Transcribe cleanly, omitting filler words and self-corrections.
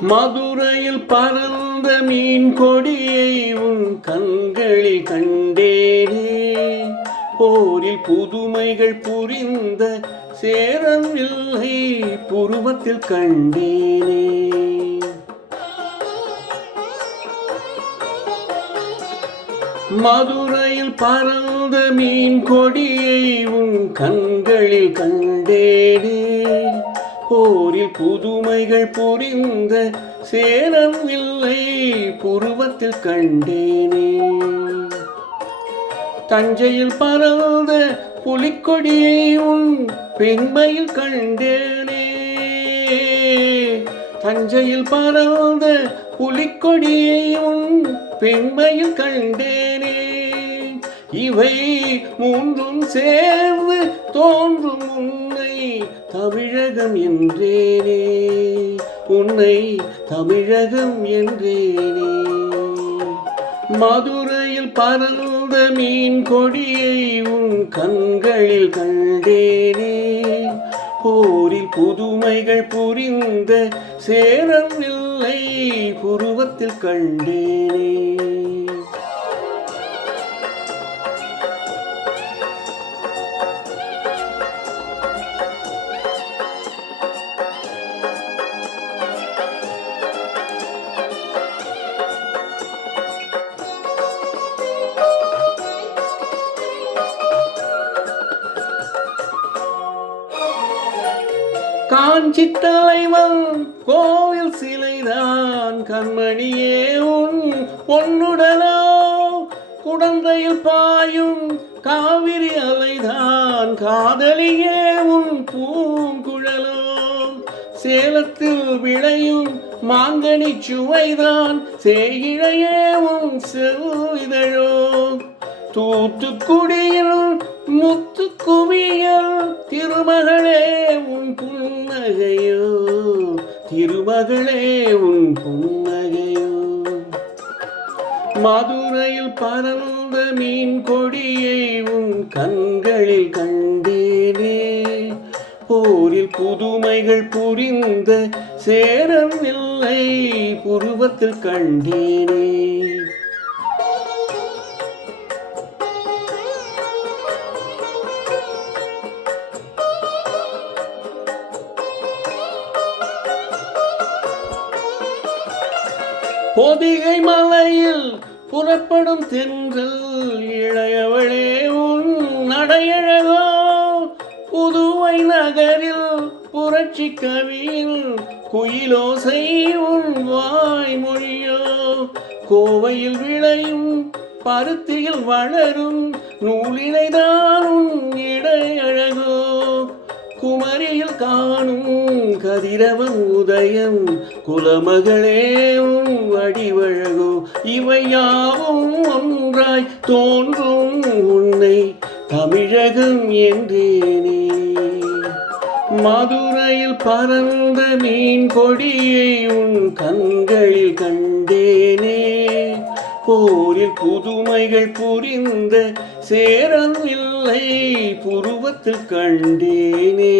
மதுரையில் பறந்த மீன் கொடியை உன் கண்களில் கண்டேனே. போரில் புதுமைகள் புரிந்த சேரன் வில்லை புருவத்தில் கண்டேனே. மதுரையில் பறந்த மீன் கொடியை உன் கண்களில் கண்டேனே. போரில் புதுமைகள் புரிந்த சேரன் வில்லை புருவத்தில் கண்டேனே. தஞ்சையில் பறந்த புலிக்கொடியை உன் பெண்மையில் கண்டேனே. தஞ்சையில் பறந்த புலிக்கொடியை உன் பெண்மையில் கண்டேனே. இவை மூன்றும் சேர்ந்து தோன்றும் உன்னை தமிழகம் என்றேனே. உன்னை தமிழகம் என்றேனே. மதுரையில் பறந்த மீன் கொடியை உன் கண்களில் கண்டேனே. போரில் புதுமைகள் புரிந்த சேரன் வில்லை புருவத்தில் கண்டேனே. காஞ்சி தலைவன் கோவில் சிலைதான் கண்மணியே உன் பொன்னுடலோ. குடந்தையில் பாயும் காவிரி அலைதான் காதலியே உன் பூங்குழலோ. சேலத்தில் விளையும் மாங்கனி சுவைதான் சேயிழையே உன் செவ்விதழோ. தூத்துக்குடியில் முத்து குவியல் திருமகளே உன் புன்னகையோ. திருமகளே உன் புன்னகையோ. மதுரையில் பறந்த மீன் கொடியை உன் கண்களில் கண்டேனே. போரில் புதுமைகள் புரிந்த சேரன் வில்லை புருவத்தில் கண்டேனே. பொதிகை மலையில் புறப்படும் தென்றல் இளையவளே உன் நடையழகோ. புதுவை நகரில் புரட்சி கவியில் குயிலோசை உன் வாய்மொழியோ. கோவையில் விளையும் பருத்தியில் வளரும் நூலினைதான் உன் இடையழகோ. குமரியில் காணும் கதிரவன் உதயம் குலமகளே உன் வடிவழகோ. இவையாவும் ஒன்றாய் தோன்றும் உன்னை தமிழகம் என்றேனே. மதுரையில் பறந்த மீன் கொடியை உன் கண்களில் கண்டேனே. போரில் புதுமைகள் புரிந்த சேரன் வில்லை புருவத்தில் கண்டேனே.